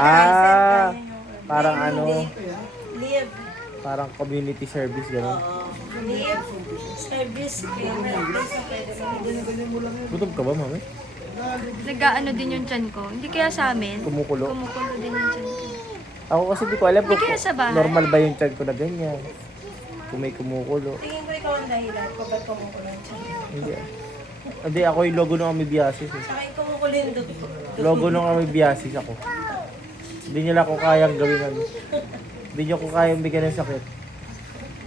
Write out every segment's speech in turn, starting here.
Ah, parang ano, Live. parang community service, gano'n. Live. Service. Gutom ka ba, mami? Nag-ano din yung tiyan ko. Hindi kaya sa amin. Kumukulo? Kumukulo din yung tiyan ko. Ako kasi di ko alam Hindi kung kaya sa bahay. normal ba yung tiyan ko na ganyan. Kung may kumukulo. Tingin ko ikaw ang dahilan kung ba't kumukulong siya. Hindi. Hindi, ako yung logo ng amibiasis. Eh. Saka yung kumukulo yung dugo. Logo ng amibiasis ako. Hindi nila ako kayang gawin ano. Hindi nyo ko kayang bigyan ng sakit.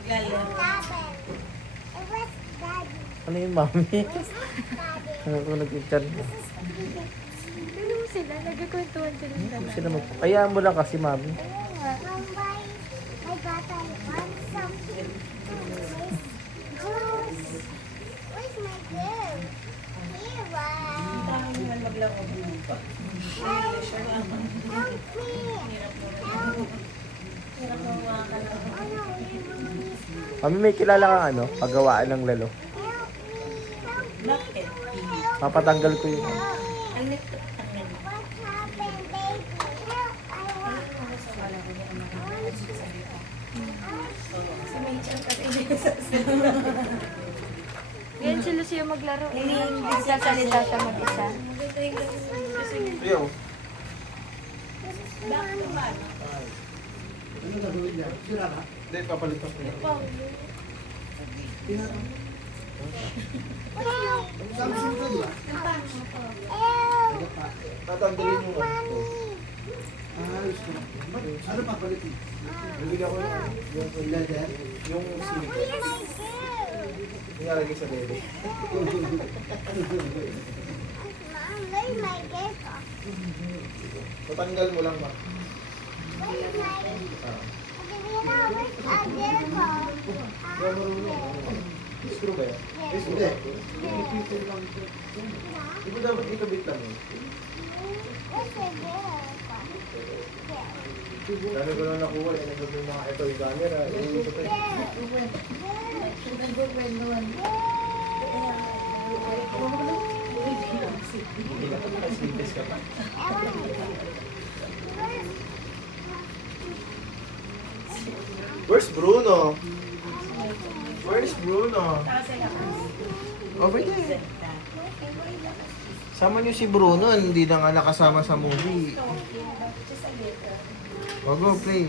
Galing. Ano yung mami? Ano ko nag-chan mo? Tignan mo sila, nagkakwentuhan sila ng dalawa. Sino mo? Kayaan mo lang kasi, mami. Dami naman maglaro. Hirap mawa ka na. Mami, may kilala kang ano? Paggawaan ng lalo. Bakit? Papatanggal ko yung... Ang lit. Kasi may chan kasi hindi Ganyan si Lucio maglaro. Hindi Nagsasalita siya mag-isa. Yo. Back to back. Hindi, papalitan ko. Tatanggalin yung ano. Ano pa palit? Bibigyan ko yung leather. Yung silicone. Nilalagay sa bebe. Tatanggal mo lang ba? Screw ba yan? Hindi. Di ba dapat ikabit lang yun? Dami ko lang nakuha. Nagagawin yung mga ito yung camera. Ito pa. Where's Bruno? Where's Bruno? Over there. Sama niyo si Bruno, hindi na nga nakasama sa movie. Oh, go play.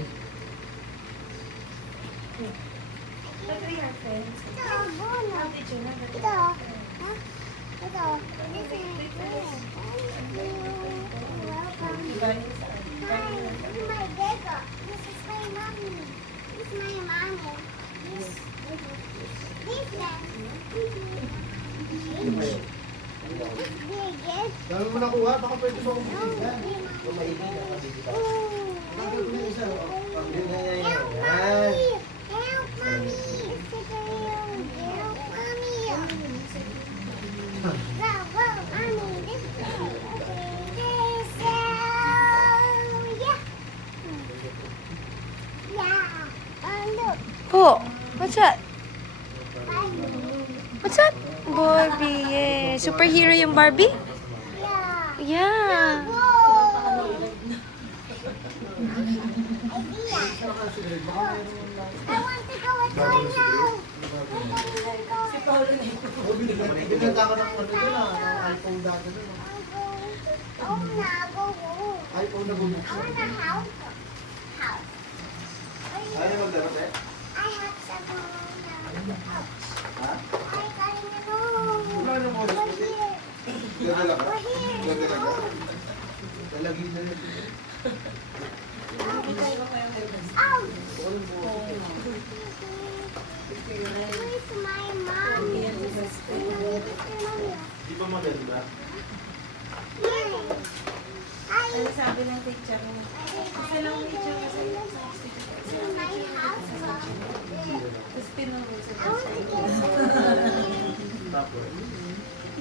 Dami mo nakuha, baka pwede mo akong bigyan. Oh, what's that? What's that? Barbie, yeah. Superhero yung Barbie? Yeah. Binenta ka ng ano doon ng iPhone dati doon. iPhone na bumuksan. Ayaw magdarat eh? Wala na mo. Gagala ka? Gagala ka? Talagin na rin. Di ba maganda? Ano sabi ng teacher mo? Kasi lang teacher kasi tapos tinuro sa Tapos?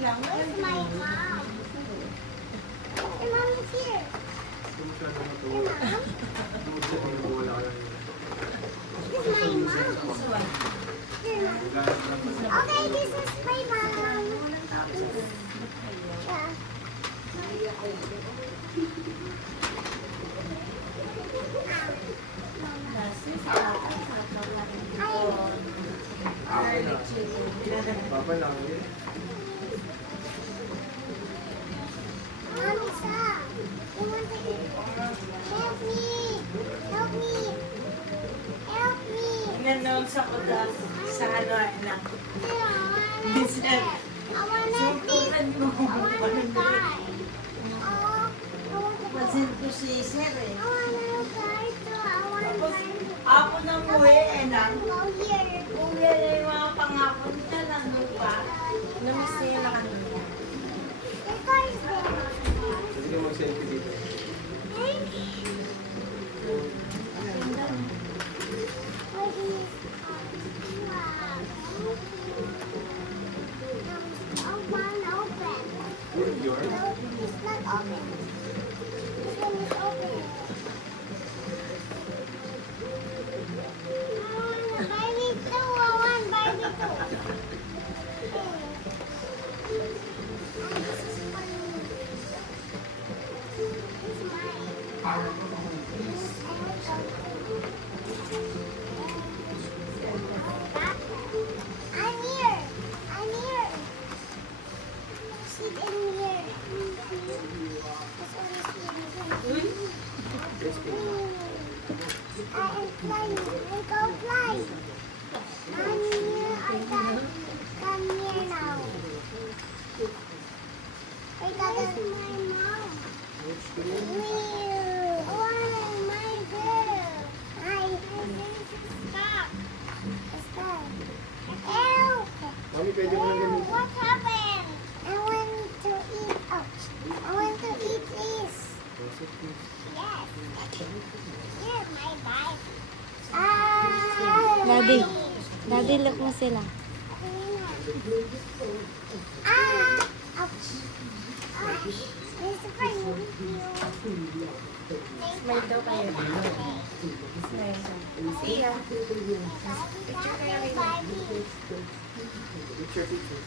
lang. Gusto mo siya na matuwa. Gusto mo na wala ka lang. Okay, this is my mom. Yeah. Apa lang yun? Mommy, stop. You want to eat? Help me. Help me. Help me. Nanounce ako sa ano, anak. Minsan, I want to suntukan mo. I want to die. Oh, I want to Pansin ko si Sir eh. I want to die too. I want to Tapos, die. ako nang uwi eh, nang Go here. kung yan yung mga pangako niya lang pa. Namiss niya na kanina. The car is there. Hindi mo selfie dito. Where's yours? It's not open. This one is open. Baby two, I want baby two. This is for me. It's mine. I'm here. I'm here. Sit in here. This one is here. I am flying. We go fly. I'm here. I got. Come here now. I got my mom. Why my girl? Stop. Stop. Help. Mami, pwede mo lang ganun. What happened? I want to eat. Oh, I want to eat this. Yes. Here, my bite. Daddy. Daddy, look mo sila. Ouch. Ouch. Christopher, you. Smile daw kayo. Smile daw. See ya. Picture kayo rin. Picture, picture.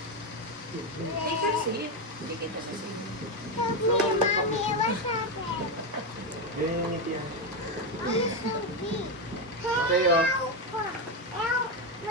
Take your seat. Hindi kita sa seat. Help me, mommy. What happened? Yan yung ngiti yan. I'm so big. Okay, oh.